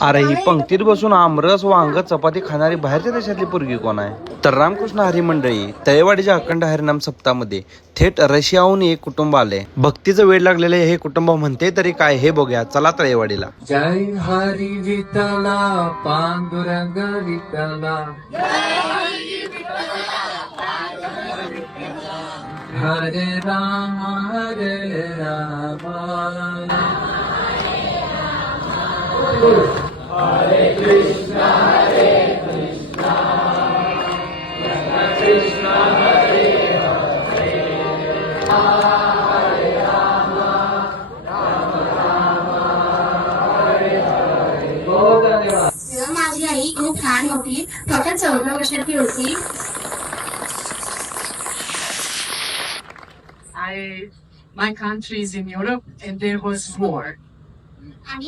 अरे ही पंक्तीत बसून आमरस वांग चपाती खाणारी बाहेरच्या देशातली पोरगी कोण आहे? तर रामकृष्ण हरी मंडळी तळेवाडीच्या अखंड हरिनाम सप्ताहामध्ये थेट रशियाहून एक कुटुंब आले. भक्तीचं वेळ लागलेले हे कुटुंब म्हणते तरी काय हे बघूया, चला तळेवाडीला. जय हरी विठला पांडुरंग विठला, हरे राम हरे राम, हरे कृष्ण कृष्ण हरे हरे, हरे राम राम राम हरे हरे. बहुत धन्यवाद. माझी आई खूप छान होती. फक्त 14 वर्षाची होती. My country is in Europe and there was war.